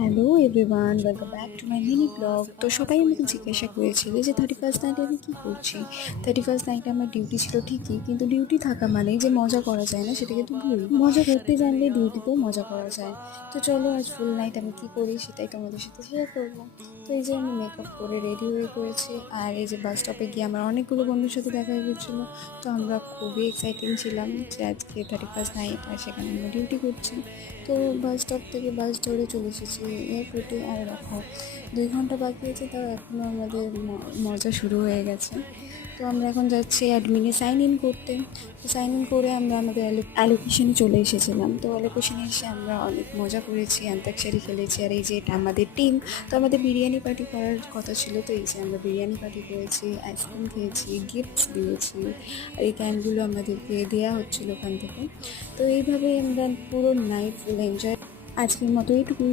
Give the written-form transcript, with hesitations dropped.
Hello everyone, welcome back to my mini blog. তো সবাই আমাকে জিজ্ঞাসা করেছিল যে 31st নাইটে আমি কী করছি। 31st নাইটে আমার ডিউটি ছিল ঠিকই, কিন্তু ডিউটি থাকা মানেই যে মজা করা যায় না সেটা কিন্তু ভুল। মজা করতে জানলে ডিউটিতেও মজা করা যায়। তো চলো আজ ফুল নাইট আমি কী করি সেটাই তোমাদের সাথে শেয়ার করবো। তো এই যে আমি মেকআপ করে রেডি হয়ে পড়েছি, আর এই যে বাস স্টপে গিয়ে আমার অনেকগুলো বন্ধুর সাথে দেখা হয়ে গেছিলো। তো আমরা খুবই এক্সাইটিং ছিলাম যে আজকে 31st নাইট, আর সেখানে আমরা ডিউটি করছি। তো বাস স্টপ থেকে বাস ধরে চলে এসেছি এয়ারপোর্টে। আর দেখো 2 ঘন্টা বাকি আছে, তাও এখনও আমাদের মজা শুরু হয়ে গেছে। তো আমরা এখন যাচ্ছি অ্যাডমিনে সাইন ইন করতে। তো সাইন ইন করে আমরা আমাদের অ্যালোকেশনে চলে এসেছিলাম। তো অ্যালোকেশনে এসে আমরা অনেক মজা করেছি, অন্তাক্ষরী খেলেছি। আর এই যে এটা আমাদের টিম। তো আমাদের বিরিয়ানি পার্টি করার কথা ছিল, তো এই যে আমরা বিরিয়ানি পার্টি করেছি, আইসক্রিম খেয়েছি, গিফটস দিয়েছি, আর এই ক্যানগুলো আমাদেরকে দেওয়া হচ্ছিলো ওখান থেকে। তো এইভাবেই আমরা পুরো নাইট ফুল এনজয়। আজকের মতো এইটুকুই।